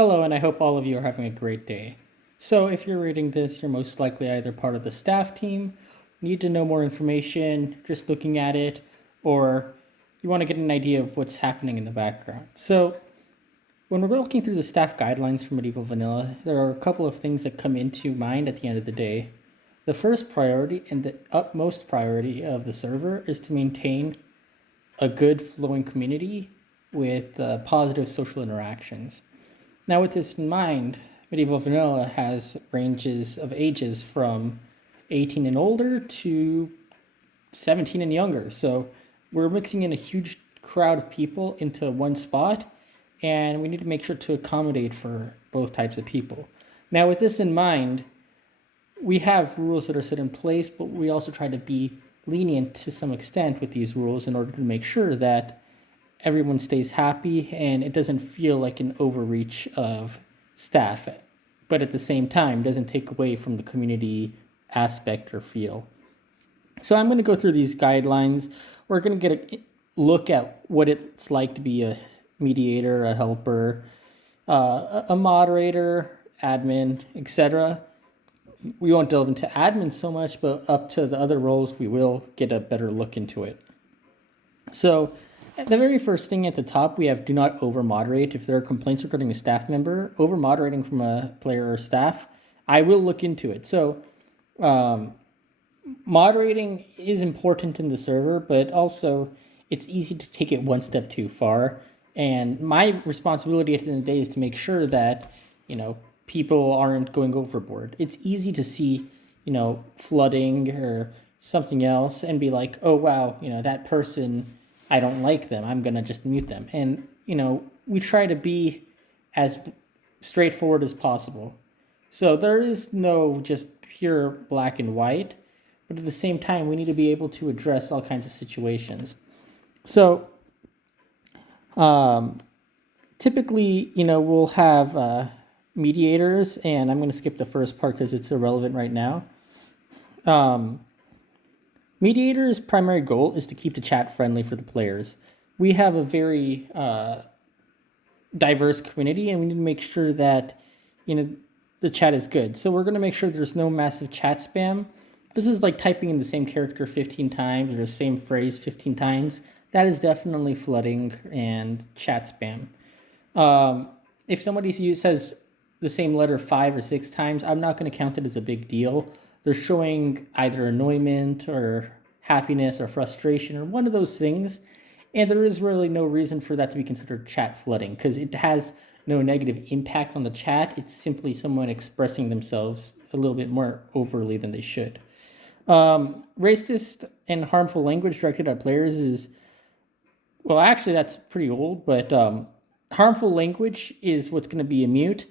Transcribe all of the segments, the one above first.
Hello, and I hope all of you are having a great day. So, if you're reading this, you're most likely either part of the staff team, need to know more information just looking at it, or you want to get an idea of what's happening in the background. So, when we're looking through the staff guidelines for Medieval Vanilla, there are a couple of things that come into mind at the end of the day. The first priority and the utmost priority of the server is to maintain a good flowing community with positive social interactions. Now, with this in mind, Medieval Vanilla has ranges of ages from 18 and older to 17 and younger. So we're mixing in a huge crowd of people into one spot, and we need to make sure to accommodate for both types of people. Now, with this in mind, we have rules that are set in place, but we also try to be lenient to some extent with these rules in order to make sure that everyone stays happy and it doesn't feel like an overreach of staff, but at the same time doesn't take away from the community aspect or feel. So I'm going to go through these guidelines. We're going to get a look at what it's like to be a mediator, a helper, a moderator, admin, etc. We won't delve into admin so much, but up to the other roles, we will get a better look into it. So the very first thing at the top, we have do not over-moderate. If there are complaints regarding a staff member, over-moderating from a player or staff, I will look into it. So moderating is important in the server, but also it's easy to take it one step too far. And my responsibility at the end of the day is to make sure that, people aren't going overboard. It's easy to see, flooding or something else and be like, oh, wow, that person, I don't like them. I'm going to just mute them. And, we try to be as straightforward as possible. So there is no just pure black and white, but at the same time, we need to be able to address all kinds of situations. So typically, we'll have mediators, and I'm going to skip the first part because it's irrelevant right now. Mediator's primary goal is to keep the chat friendly for the players. We have a very diverse community, and we need to make sure that the chat is good. So we're going to make sure there's no massive chat spam. This is like typing in the same character 15 times or the same phrase 15 times. That is definitely flooding and chat spam. If somebody says the same letter 5 or 6 times, I'm not going to count it as a big deal. They're showing either annoyment or happiness or frustration or one of those things. And there is really no reason for that to be considered chat flooding because it has no negative impact on the chat. It's simply someone expressing themselves a little bit more overly than they should. Racist and harmful language directed at players is, well, actually that's pretty old, but harmful language is what's going to be a mute.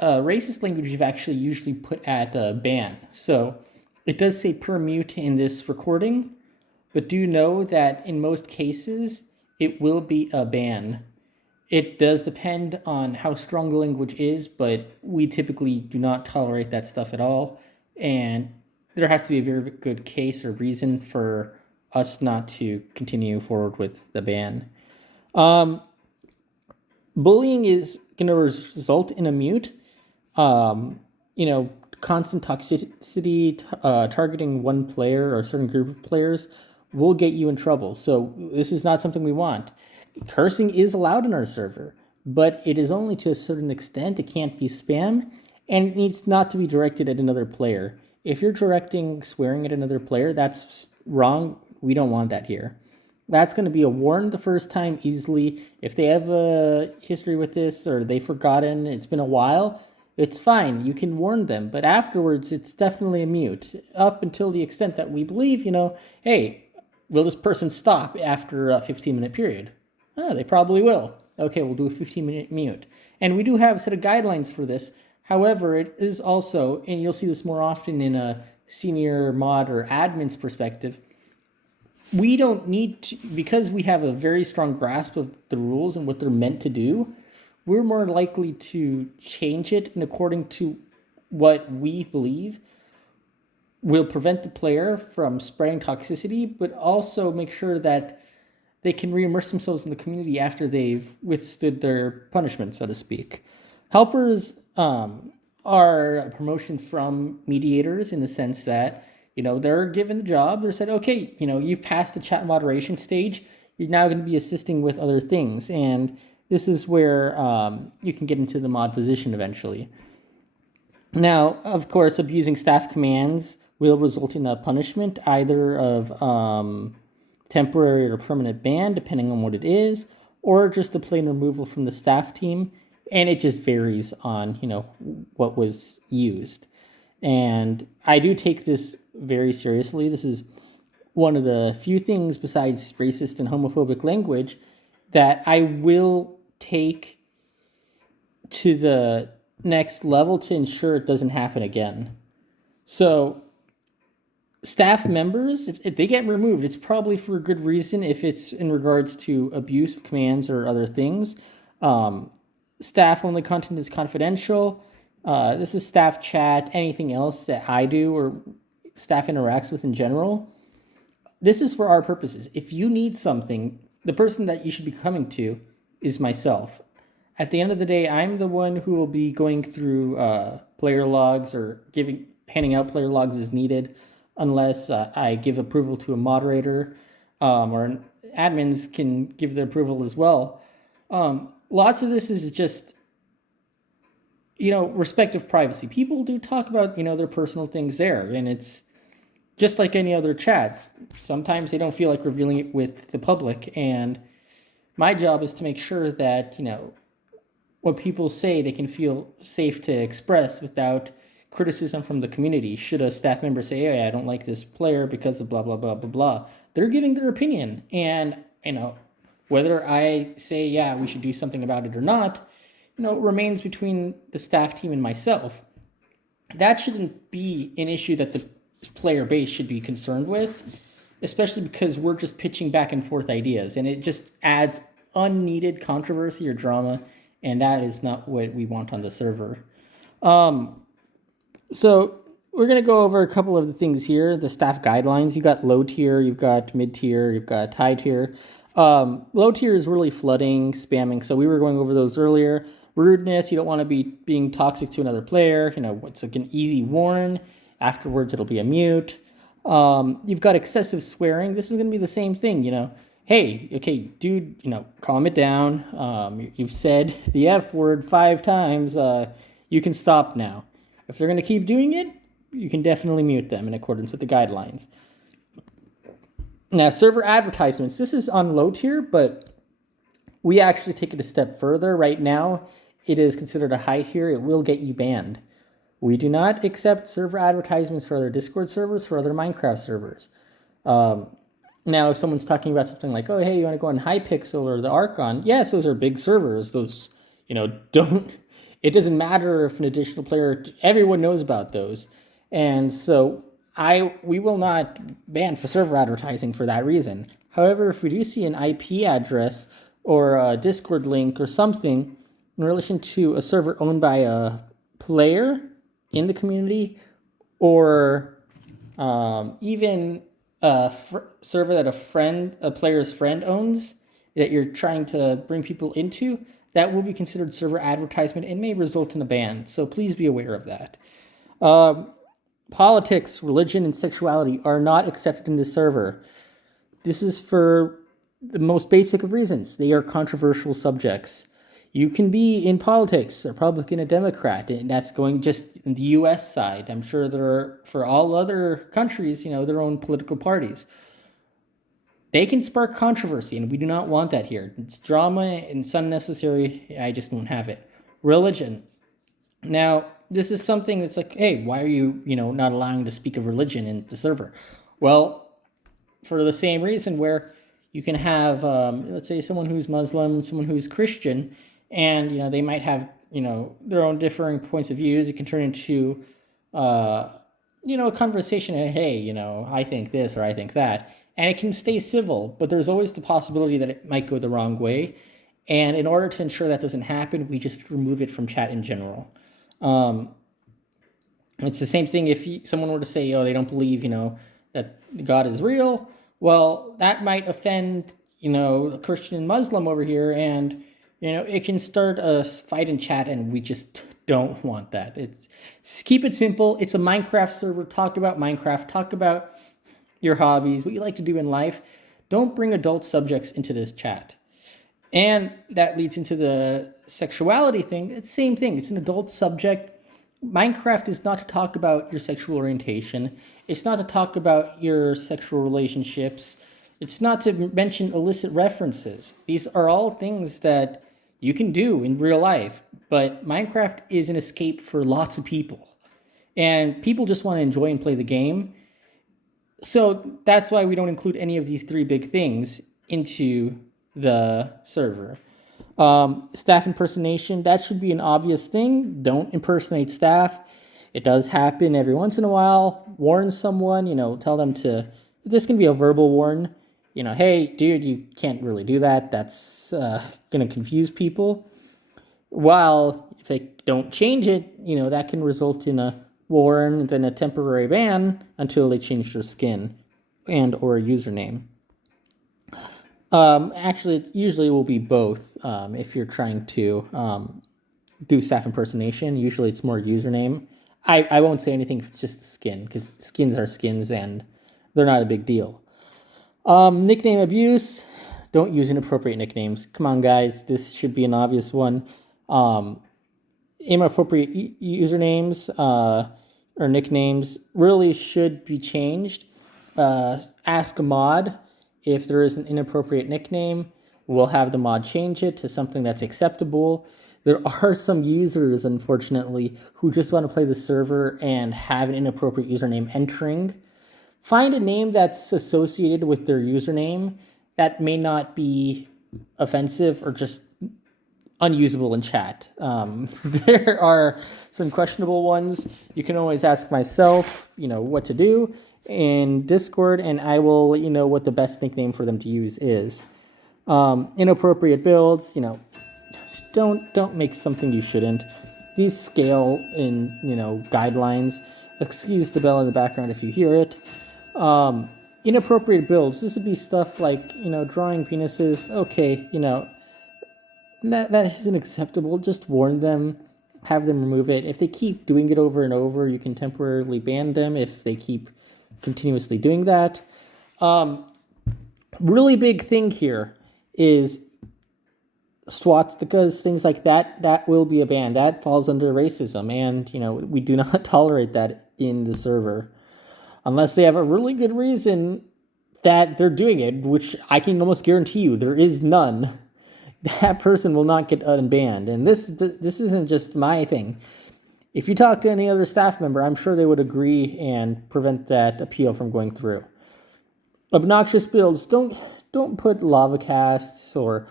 Racist language you've actually usually put at ban. So it does say per mute in this recording, but do know that in most cases, it will be a ban. It does depend on how strong the language is, but we typically do not tolerate that stuff at all. And there has to be a very good case or reason for us not to continue forward with the ban. Bullying is going to result in a mute. Constant toxicity, targeting one player or a certain group of players will get you in trouble. So this is not something we want. Cursing is allowed in our server, but it is only to a certain extent. It can't be spam, and it needs not to be directed at another player. If you're directing swearing at another player, that's wrong. We don't want that here. That's going to be a warn the first time easily. If they have a history with this or they've forgotten, it's been a while, it's fine. You can warn them. But afterwards, it's definitely a mute up until the extent that we believe, hey, will this person stop after a 15-minute period? Oh, they probably will. Okay, we'll do a 15-minute mute. And we do have a set of guidelines for this. However, it is also, and you'll see this more often in a senior mod or admin's perspective, we don't need to, because we have a very strong grasp of the rules and what they're meant to do, we're more likely to change it and according to what we believe will prevent the player from spreading toxicity, but also make sure that they can reimmerse themselves in the community after they've withstood their punishment, so to speak. Helpers are a promotion from mediators in the sense that, they're given the job. They're said, okay, you've passed the chat moderation stage. You're now going to be assisting with other things. And this is where you can get into the mod position eventually. Now, of course, abusing staff commands will result in a punishment either of temporary or permanent ban, depending on what it is, or just a plain removal from the staff team. And it just varies on, what was used. And I do take this very seriously. This is one of the few things besides racist and homophobic language that I will take to the next level to ensure it doesn't happen again. So staff members, if they get removed, it's probably for a good reason. If it's in regards to abuse of commands or other things, staff only content is confidential. This is staff chat. Anything else that I do or staff interacts with in general, this is for our purposes. If you need something, the person that you should be coming to is myself. At the end of the day, I'm the one who will be going through player logs or handing out player logs as needed, unless I give approval to a moderator, or admins can give their approval as well. Lots of this is just, respect of privacy. People do talk about, their personal things there, and it's just like any other chat. Sometimes they don't feel like revealing it with the public, and my job is to make sure that, what people say they can feel safe to express without criticism from the community. Should a staff member say, hey, I don't like this player because of blah, blah, blah, blah, blah, they're giving their opinion. And, whether I say, yeah, we should do something about it or not, remains between the staff team and myself. That shouldn't be an issue that the player base should be concerned with, especially because we're just pitching back and forth ideas, and it just adds unneeded controversy or drama, and that is not what we want on the server. So we're going to go over a couple of the things here. The staff guidelines. You've got low tier, you've got mid tier, you've got high tier. Low tier is really flooding, spamming. So we were going over those earlier. Rudeness, you don't want to be being toxic to another player. It's like an easy warn. Afterwards, it'll be a mute. You've got excessive swearing. This is going to be the same thing, Hey, okay, dude, calm it down. You've said the F word 5 times. You can stop now. If they're going to keep doing it, you can definitely mute them in accordance with the guidelines. Now, server advertisements. This is on low tier, but we actually take it a step further. Right now, it is considered a high tier. It will get you banned. We do not accept server advertisements for other Discord servers, for other Minecraft servers. Now, if someone's talking about something like, oh, hey, you want to go on Hypixel or the Archon? Yes, those are big servers. Those, it doesn't matter if an additional player, everyone knows about those. And so we will not ban for server advertising for that reason. However, if we do see an IP address or a Discord link or something in relation to a server owned by a player in the community, or even a server that a player's friend owns that you're trying to bring people into, that will be considered server advertisement and may result in a ban. So please be aware of that. Politics, religion, and sexuality are not accepted in this server. This is for the most basic of reasons. They are controversial subjects. You can be in politics, a Republican, a Democrat, and that's going just in the U.S. side. I'm sure there are, for all other countries, their own political parties. They can spark controversy, and we do not want that here. It's drama, and it's unnecessary. I just won't have it. Religion. Now, this is something that's like, hey, why are you, not allowing to speak of religion in the server? Well, for the same reason where you can have, let's say, someone who's Muslim, someone who's Christian, and, they might have, their own differing points of views. It can turn into, a conversation. Hey, I think this or I think that. And it can stay civil, but there's always the possibility that it might go the wrong way. And in order to ensure that doesn't happen, we just remove it from chat in general. It's the same thing if someone were to say, oh, they don't believe, that God is real. Well, that might offend, a Christian and Muslim over here, and It can start a fight in chat, and we just don't want that. Keep it simple. It's a Minecraft server. Talk about Minecraft. Talk about your hobbies, what you like to do in life. Don't bring adult subjects into this chat. And that leads into the sexuality thing. It's the same thing. It's an adult subject. Minecraft is not to talk about your sexual orientation. It's not to talk about your sexual relationships. It's not to mention illicit references. These are all things that you can do in real life. But Minecraft is an escape for lots of people. And people just want to enjoy and play the game. So that's why we don't include any of these three big things into the server. Staff impersonation, that should be an obvious thing. Don't impersonate staff. It does happen every once in a while. Warn someone, tell them to, this can be a verbal warn. Hey, dude, you can't really do that. That's going to confuse people. While if they don't change it, that can result in a warn, then a temporary ban until they change their skin and or a username. Actually, it usually will be both. If you're trying to do staff impersonation, usually it's more username. I won't say anything if it's just a skin, because skins are skins and they're not a big deal. Nickname abuse. Don't use inappropriate nicknames. Come on, guys. This should be an obvious one. Inappropriate usernames or nicknames really should be changed. Ask a mod if there is an inappropriate nickname. We'll have the mod change it to something that's acceptable. There are some users, unfortunately, who just want to play the server and have an inappropriate username entering. Find a name that's associated with their username that may not be offensive or just unusable in chat. There are some questionable ones. You can always ask myself, what to do in Discord, and I will let you know what the best nickname for them to use is. Inappropriate builds, don't make something you shouldn't. These scale in, guidelines. Excuse the bell in the background if you hear it. Inappropriate builds. This would be stuff like, drawing penises. Okay, that isn't acceptable. Just warn them, have them remove it. If they keep doing it over and over, you can temporarily ban them if they keep continuously doing that. Really big thing here is swastikas, things like that will be a ban. That falls under racism, and we do not tolerate that in the server unless they have a really good reason that they're doing it, which I can almost guarantee you there is none. That person will not get unbanned. And this isn't just my thing. If you talk to any other staff member, I'm sure they would agree and prevent that appeal from going through. Obnoxious builds. Don't put lava casts or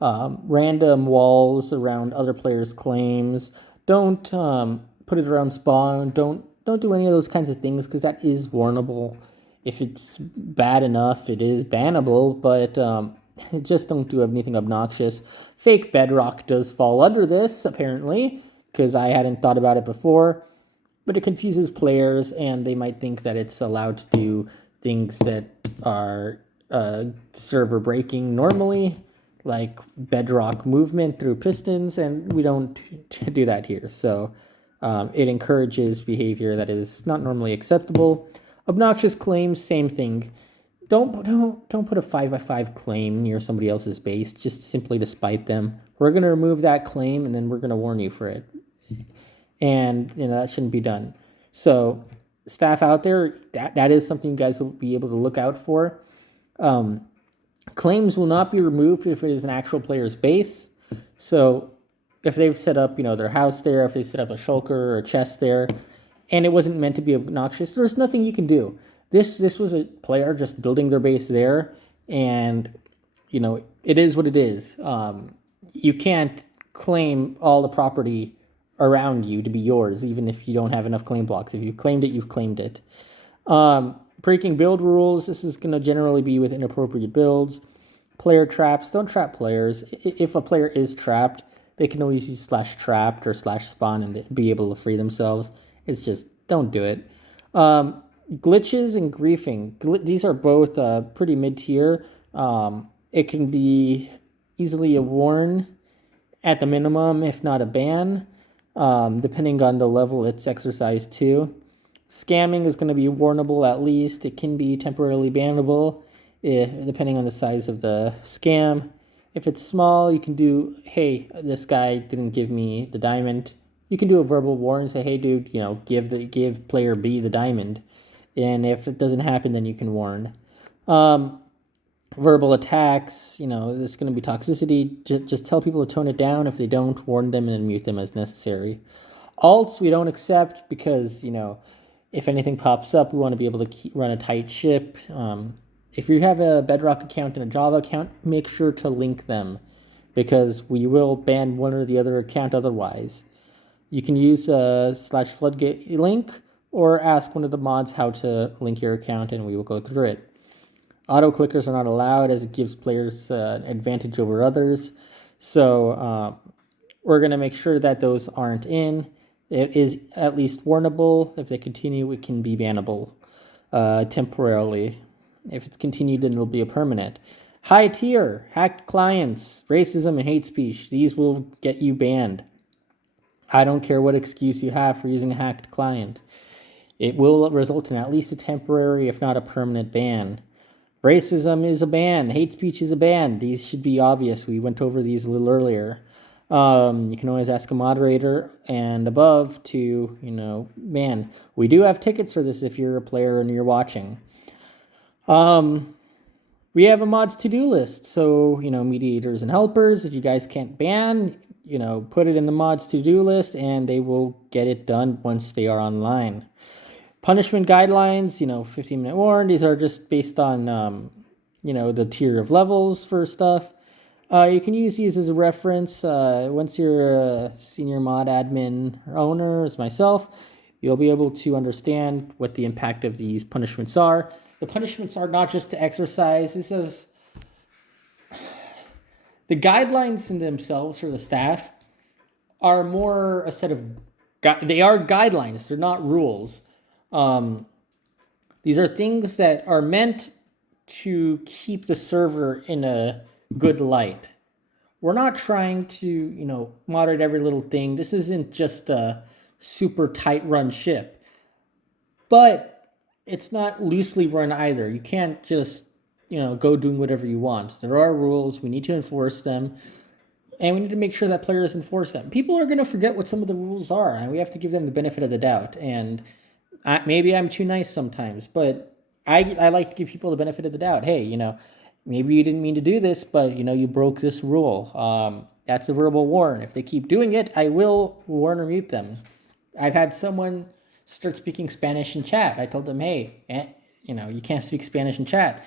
random walls around other players' claims. Don't put it around spawn. Don't do any of those kinds of things, because that is warnable. If it's bad enough, it is bannable, but just don't do anything obnoxious. Fake bedrock does fall under this, apparently, because I hadn't thought about it before, but it confuses players, and they might think that it's allowed to do things that are server breaking normally, like bedrock movement through pistons, and we don't do that here. So it encourages behavior that is not normally acceptable. Obnoxious claims, same thing. Don't put a 5x5 claim near somebody else's base just simply to spite them. We're going to remove that claim, and then we're going to warn you for it. And that shouldn't be done. So staff out there, that is something you guys will be able to look out for. Claims will not be removed if it is an actual player's base. So if they've set up, their house there, if they set up a shulker or a chest there, and it wasn't meant to be obnoxious, there's nothing you can do. This was a player just building their base there, and it is what it is. You can't claim all the property around you to be yours, even if you don't have enough claim blocks. If you've claimed it, you've claimed it. Breaking build rules. This is going to generally be with inappropriate builds. Player traps. Don't trap players. If a player is trapped, they can always use /trapped or /spawn and be able to free themselves. It's just, don't do it. Glitches and griefing. These are both pretty mid-tier. It can be easily a warn at the minimum, if not a ban, depending on the level it's exercised to. Scamming is going to be warnable at least. It can be temporarily bannable depending on the size of the scam. If it's small, you can do, hey, this guy didn't give me the diamond. You can do a verbal warn and say, hey, dude, give player B the diamond. And if it doesn't happen, then you can warn. Verbal attacks, there's going to be toxicity. Just tell people to tone it down. If they don't, warn them and then mute them as necessary. Alts, we don't accept because, if anything pops up, we want to be able to run a tight ship. If you have a Bedrock account and a Java account, make sure to link them because we will ban one or the other account otherwise. You can use a /floodgate link or ask one of the mods how to link your account and we will go through it. Auto clickers are not allowed as it gives players an advantage over others. So we're going to make sure that those aren't in. It is at least warnable. If they continue, it can be bannable temporarily. If it's continued, then it'll be a permanent. High tier, hacked clients, racism and hate speech. These will get you banned. I don't care what excuse you have for using a hacked client. It will result in at least a temporary, if not a permanent ban. Racism is a ban. Hate speech is a ban. These should be obvious. We went over these a little earlier. You can always ask a moderator and above to, ban. We do have tickets for this if you're a player and you're watching. We have a mods to-do list. So, mediators and helpers, if you guys can't ban, put it in the mods to-do list and they will get it done once they are online. Punishment guidelines, 15-minute warn. These are just based on, the tier of levels for stuff. You can use these as a reference. Once you're a senior mod admin or owner, as myself, you'll be able to understand what the impact of these punishments are. The punishments are not just to exercise. This is the guidelines in themselves for the staff are more a set of they are guidelines. They're not rules. These are things that are meant to keep the server in a good light. We're not trying to, moderate every little thing. This isn't just a super tight run ship. But it's not loosely run either. You can't just, go doing whatever you want. There are rules. We need to enforce them. And we need to make sure that players enforce them. People are going to forget what some of the rules are, and we have to give them the benefit of the doubt. And maybe I'm too nice sometimes, but I like to give people the benefit of the doubt. Hey, maybe you didn't mean to do this, but, you broke this rule. That's a verbal warn. If they keep doing it, I will warn or mute them. I've had someone start speaking Spanish in chat. I told them, hey, you can't speak Spanish in chat.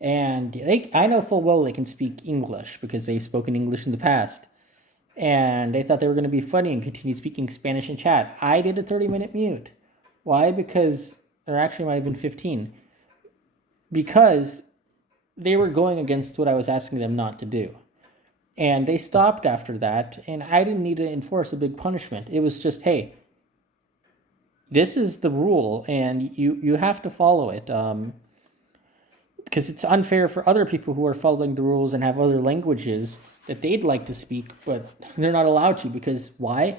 And I know full well they can speak English because they've spoken English in the past. And they thought they were going to be funny and continue speaking Spanish in chat. I did a 30-minute mute. Why? Because, or actually it might have been 15. Because they were going against what I was asking them not to do. And they stopped after that, and I didn't need to enforce a big punishment. It was just, hey, this is the rule, and you have to follow it. Because it's unfair for other people who are following the rules and have other languages that they'd like to speak, but they're not allowed to. Because why?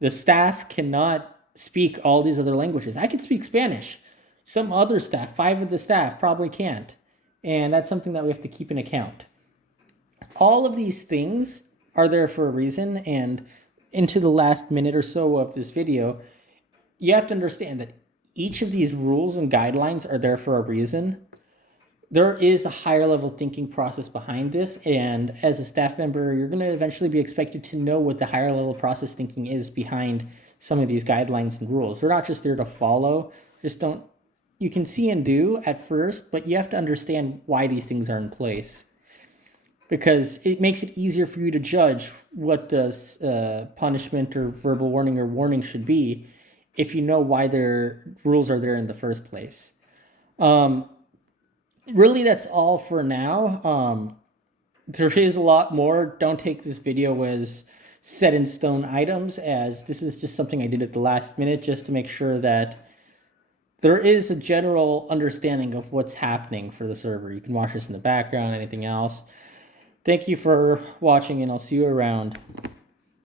The staff cannot speak all these other languages. I can speak Spanish. Some other staff, 5 of the staff, probably can't. And that's something that we have to keep in account. All of these things are there for a reason, and into the last minute or so of this video, you have to understand that each of these rules and guidelines are there for a reason. There is a higher level thinking process behind this, and as a staff member, you're going to eventually be expected to know what the higher level process thinking is behind some of these guidelines and rules. We're not just there to follow, you can see and do at first, but you have to understand why these things are in place. Because it makes it easier for you to judge what the punishment or verbal warning or warning should be if you know why their rules are there in the first place. Really, that's all for now. There is a lot more. Don't take this video as set in stone items, as this is just something I did at the last minute just to make sure that there is a general understanding of what's happening for the server. You can watch this in the background, anything else. Thank you for watching, and I'll see you around.